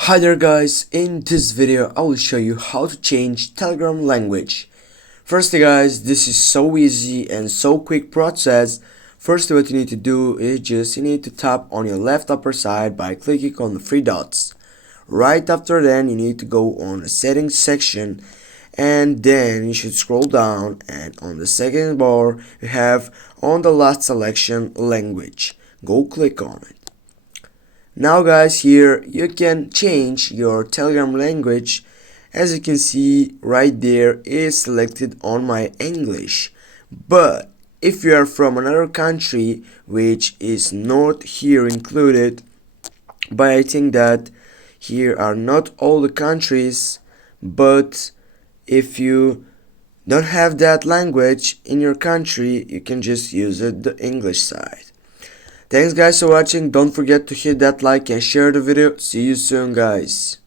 Hi there guys, in this video I will show you how to change Telegram language. Firstly guys, this is so easy and so quick process. Firstly what you need to do is you need to tap on your left upper side by clicking on the three dots. Right after then you need to go on the settings section and then you should scroll down and on the second bar you have on the last selection language. Go click on it. Now guys, here you can change your Telegram language. As you can see right there is selected on my English, but if you are from another country which is not here included, but I think that here are not all the countries, but if you don't have that language in your country you can just use it the English side. Thanks guys for watching. Don't forget to hit that like and share the video. See you soon guys.